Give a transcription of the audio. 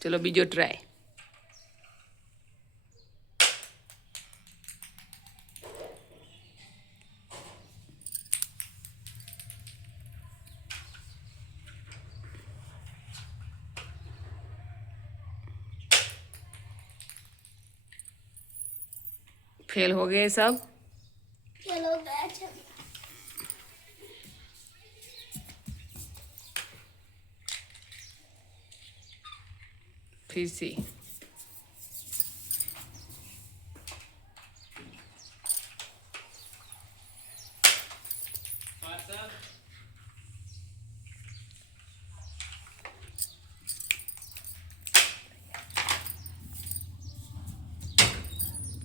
चलो बीजो try. Fail हो गए सब। फेल हो गया सब। फिर से